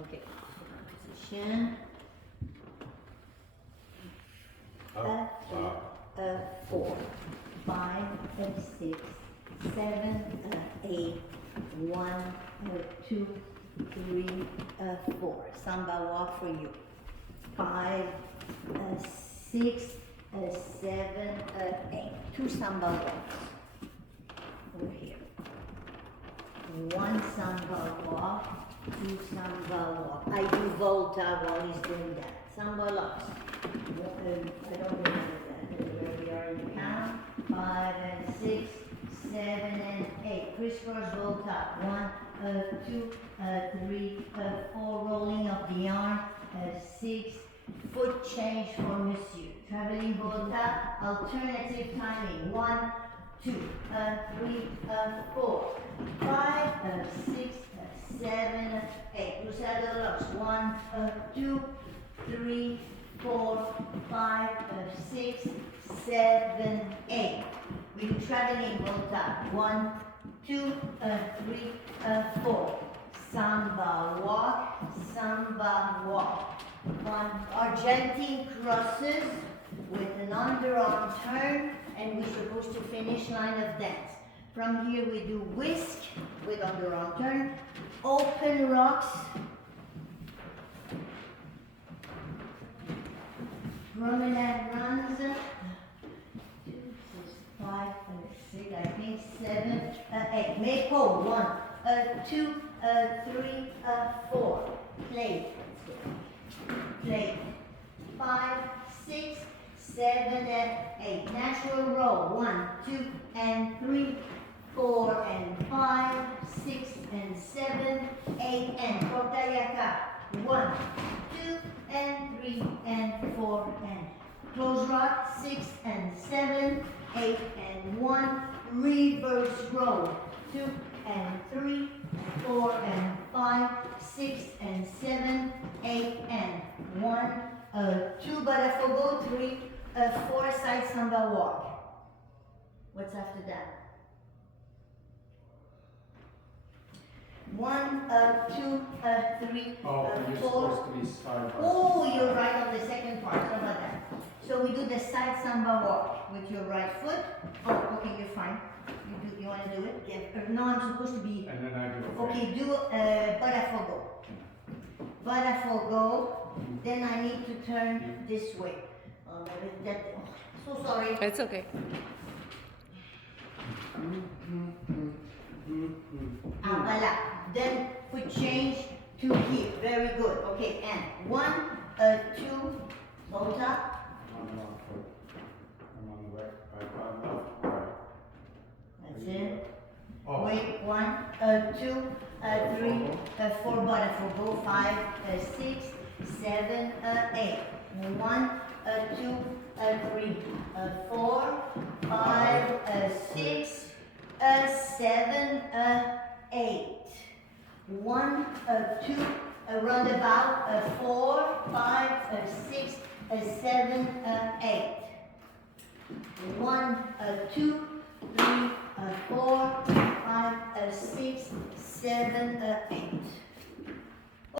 Okay, position. 4, 5, 6, 7, 8, 1, 2, 3, 4. Samba walk for you. 5, 6, 7, 8. 2 samba walks. Over here. 1 samba walk, 2 samba walk. I do volta while he's doing that. Samba walks. I don't remember that. Where we are in the count. 5 and 6, 7 and 8. Crisscross volta. 1, 2, 3, 4. Rolling of the arm. 6. Foot change for monsieur. Traveling volta. Alternative timing. 1, 2, 3, 4, 5, 6, 7, 8. Cruzado locks. 1, 2, 3, 4, 5, 6, 7, 8. We do traveling volta. 1, 2, 3, 4. Samba walk, samba walk. 1 Argentine crosses with an underarm turn, and we're supposed to finish line of dance. From here we do whisk with underarm turn, open rocks, promenade runs, 2, 6, 5, 6, I think 7, 8. Make hold. 1, 2, 3, 4. Play. Play. 5, 6, 7, and 8. Natural roll. 1, 2, and 3, 4, and 5, 6, and 7, 8, and corta y acá. 1, 2, and 3, and 4, and close rock. 6, and 7, 8, and 1. Reverse roll. 2, and 3, 4, and 5, 6, and 7, 8, and 1. 2 barafogo, 3, 4 side samba walk. What's after that? 1, 2, 3, you're 4. supposed to be side by Oh, side. you're right on the second part. How about that? So we do the side samba walk with your right foot. Oh, okay, you're fine. You want to do it? Yeah. No, I'm supposed to be. And then I do a Okay, do barafogo. Barafogo. Then I need to turn this way. So sorry. It's okay. Voila. Then foot change to here. Very good. Okay, and 1, 2, volta. I'm on the foot. I'm on the right. Left, right. That's it. Oh. Wait, 1, 2, 3, 4 barafogo. 5, 6, 7, 8. 1, 2, 3, 4, 5, 6, 7, 8. 1, 2, roundabout. 4, 5, 6, 7, 8. 1, 2, 3, 4, 5, 6, 7, 8.